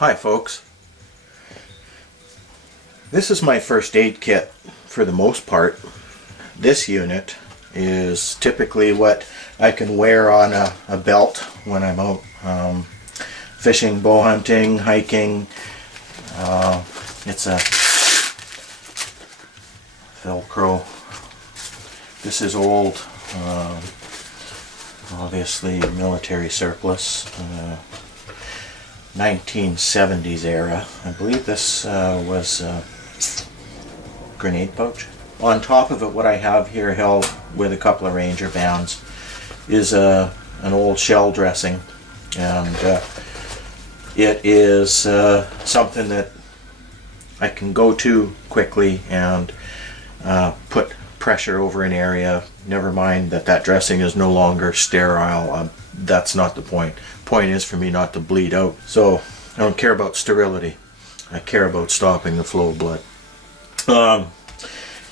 Hi folks, this is my first aid kit for the most part. This unit is typically what I can wear on a belt when I'm out fishing, bow hunting, hiking. It's a Velcro. This is old, obviously military surplus. 1970s era. I believe this was a grenade pouch. On top of it, what I have here held with a couple of Ranger bands is an old shell dressing, and it is something that I can go to quickly and put pressure over an area. Never mind that dressing is no longer sterile. That's not the point. Point is for me not to bleed out. So I don't care about sterility. I care about stopping the flow of blood.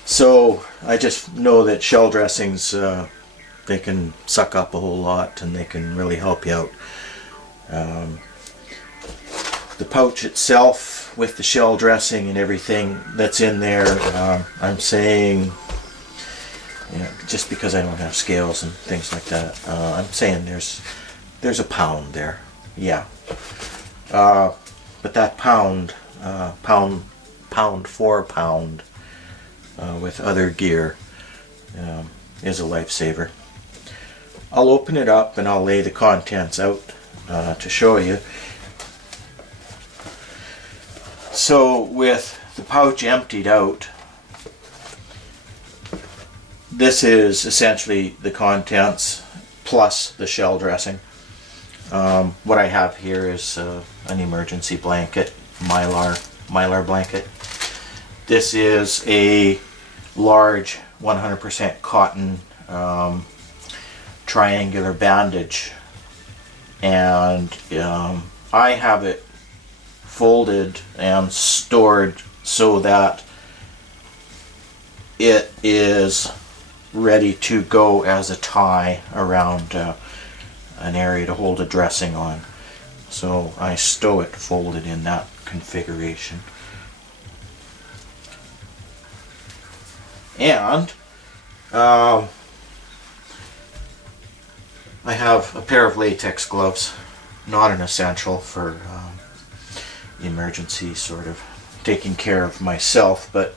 So I just know that shell dressings, they can suck up a whole lot and they can really help you out. The pouch itself with the shell dressing and everything that's in there, I'm saying, just because I don't have scales and things like that, I'm saying there's a pound there, yeah. But that pound for pound with other gear is a lifesaver. I'll open it up and I'll lay the contents out to show you. So with the pouch emptied out, this is essentially the contents plus the shell dressing. What I have here is an emergency blanket, mylar blanket. This is a large 100% cotton triangular bandage, and I have it folded and stored so that it is ready to go as a tie around an area to hold a dressing on. So I stow it folded in that configuration. And I have a pair of latex gloves, not an essential for emergency sort of taking care of myself, but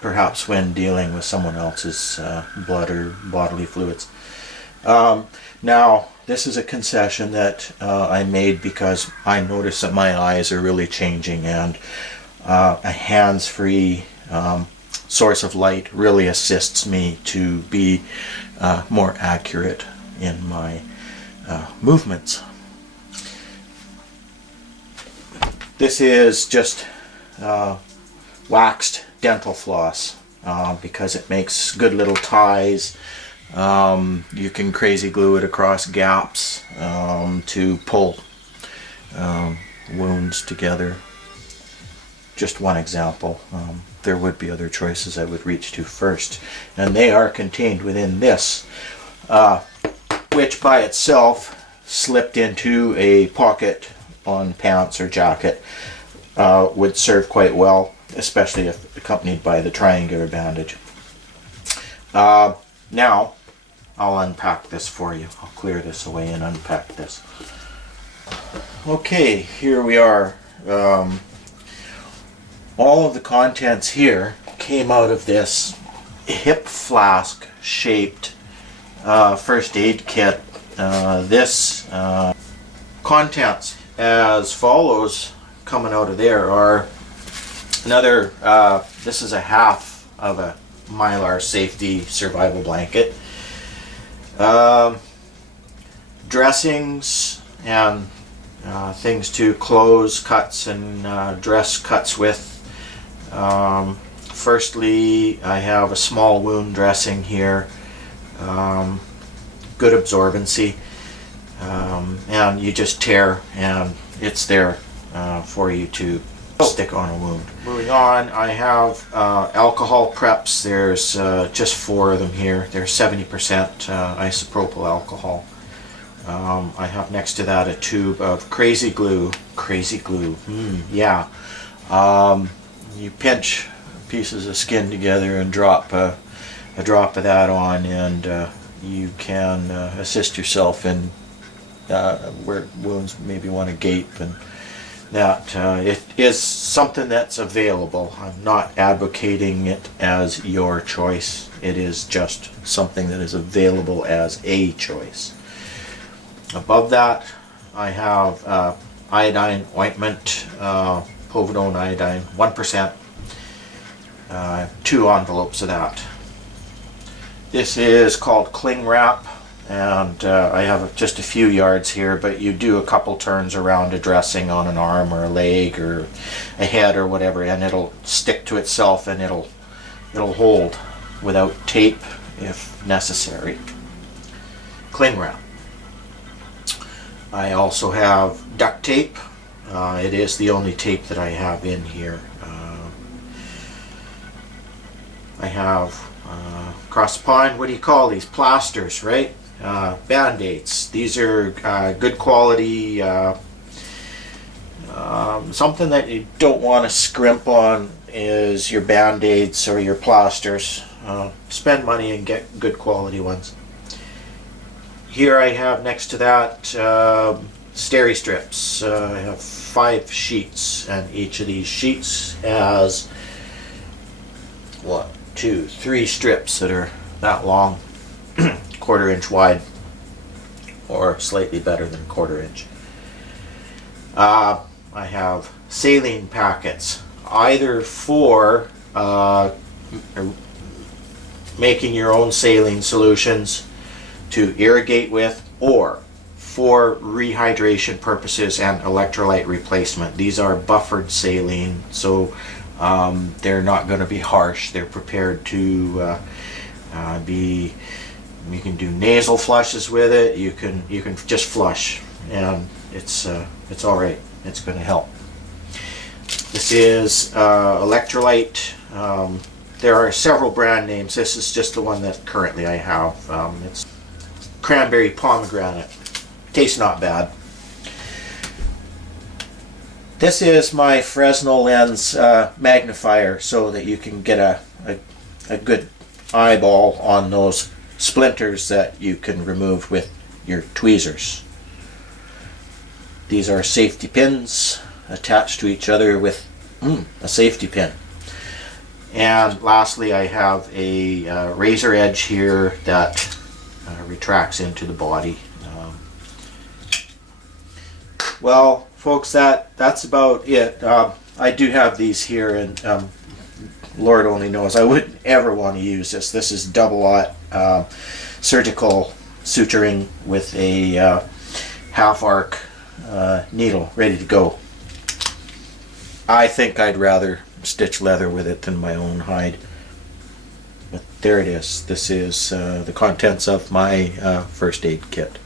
perhaps when dealing with someone else's blood or bodily fluids. Now, this is a concession that I made because I noticed that my eyes are really changing, and a hands-free source of light really assists me to be more accurate in my movements. This is just waxed dental floss because it makes good little ties. You can crazy glue it across gaps to pull wounds together. Just one example. There would be other choices I would reach to first, and they are contained within this, which by itself, slipped into a pocket on pants or jacket, would serve quite well, especially if accompanied by the triangular bandage. Now I'll unpack this for you. I'll clear this away and unpack this. Okay, here we are. All of the contents here came out of this hip flask shaped first aid kit. This contents as follows coming out of there are another, this is a half of a mylar safety survival blanket, dressings and things to close cuts and dress cuts with. Firstly, I have a small wound dressing here, good absorbency, and you just tear and it's there for you to stick on a wound. Moving on, I have alcohol preps. There's just 4 of them here. They're 70% isopropyl alcohol. I have next to that a tube of crazy glue. Crazy glue, yeah. You pinch pieces of skin together and drop a drop of that on, and you can assist yourself in where wounds maybe want to gape, and that it is something that's available. I'm not advocating it as your choice. It is just something that is available as a choice. Above that, I have iodine ointment, povidone iodine, 1%. 2 envelopes of that. This is called cling wrap, and I have just a few yards here, but you do a couple turns around a dressing on an arm or a leg or a head or whatever, and it'll stick to itself, and it'll hold without tape if necessary. Cling wrap. I also have duct tape. It is the only tape that I have in here. I have across the pond, what do you call these? Plasters, right? Band-aids. These are good quality, something that you don't want to scrimp on is your band-aids or your plasters. Spend money and get good quality ones. Here I have next to that steri strips. I have 5 sheets, and each of these sheets has 1, 2, 3 strips that are that long, 1/4 inch wide, or slightly better than 1/4 inch. I have saline packets, either for making your own saline solutions to irrigate with, or for rehydration purposes and electrolyte replacement. These are buffered saline, so they're not going to be harsh. They're prepared to be. You can do nasal flushes with it. You can just flush, and it's all right. It's going to help. This is electrolyte. There are several brand names. This is just the one that currently I have. It's cranberry pomegranate. Tastes not bad. This is my Fresnel lens magnifier, so that you can get a good eyeball on those splinters that you can remove with your tweezers. These are safety pins attached to each other with a safety pin. And lastly, I have a razor edge here that retracts into the body. Well, folks, that's about it. I do have these here, and Lord only knows I wouldn't ever want to use this. This is double-aught surgical suturing with a half-arc needle ready to go. I think I'd rather stitch leather with it than my own hide. But there it is. This is the contents of my first aid kit.